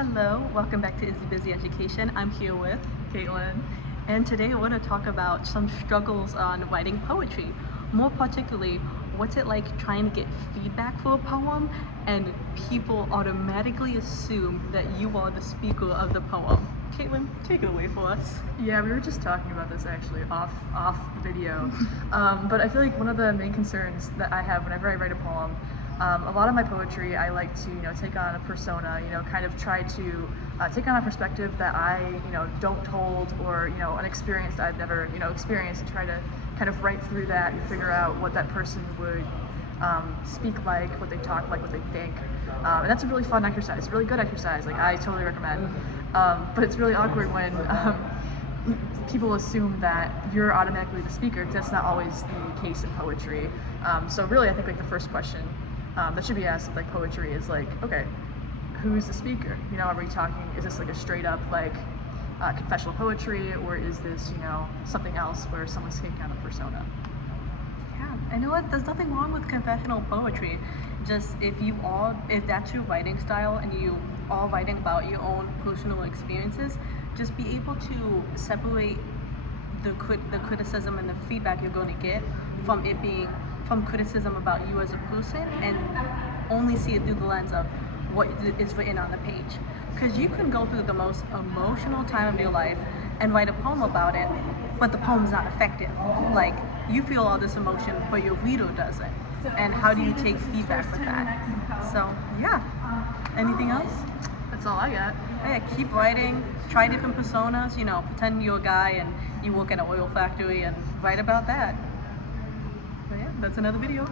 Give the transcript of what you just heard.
Hello, welcome back to Izzy Busy Education. I'm here with Caitlin, and today I want to talk about some struggles on writing poetry. More particularly, what's it like trying to get feedback for a poem and people automatically assume that you are the speaker of the poem. Caitlin, take it away for us. Yeah, we were just talking about this actually off video. But I feel like one of the main concerns that I have whenever I write a poem, a lot of my poetry, I like to take on a persona, kind of try to take on a perspective that I don't hold, or an experience that I've never experienced, and try to kind of write through that and figure out what that person would speak like, what they talk like, what they think. And that's a really fun exercise, really good exercise. Like, I totally recommend. But it's really awkward when people assume that you're automatically the speaker, because that's not always the case in poetry. So really, I think like the first question that should be asked with like poetry is like, okay, who's the speaker? Are we talking? Is this like a straight up like confessional poetry, or is this something else where someone's taking on a persona? Yeah, I know what, there's nothing wrong with confessional poetry. Just if that's your writing style and you all writing about your own personal experiences, just be able to separate the criticism and the feedback you're going to get from it being from criticism about you as a person, and only see it through the lens of what is written on the page. Because you can go through the most emotional time of your life and write a poem about it, but the poem's not effective. Like, you feel all this emotion, but your reader doesn't. And how do you take feedback with that? So, yeah. Anything else? That's all I got. Yeah, keep writing, try different personas, pretend you're a guy and you work at an oil factory and write about that. But yeah, that's another video.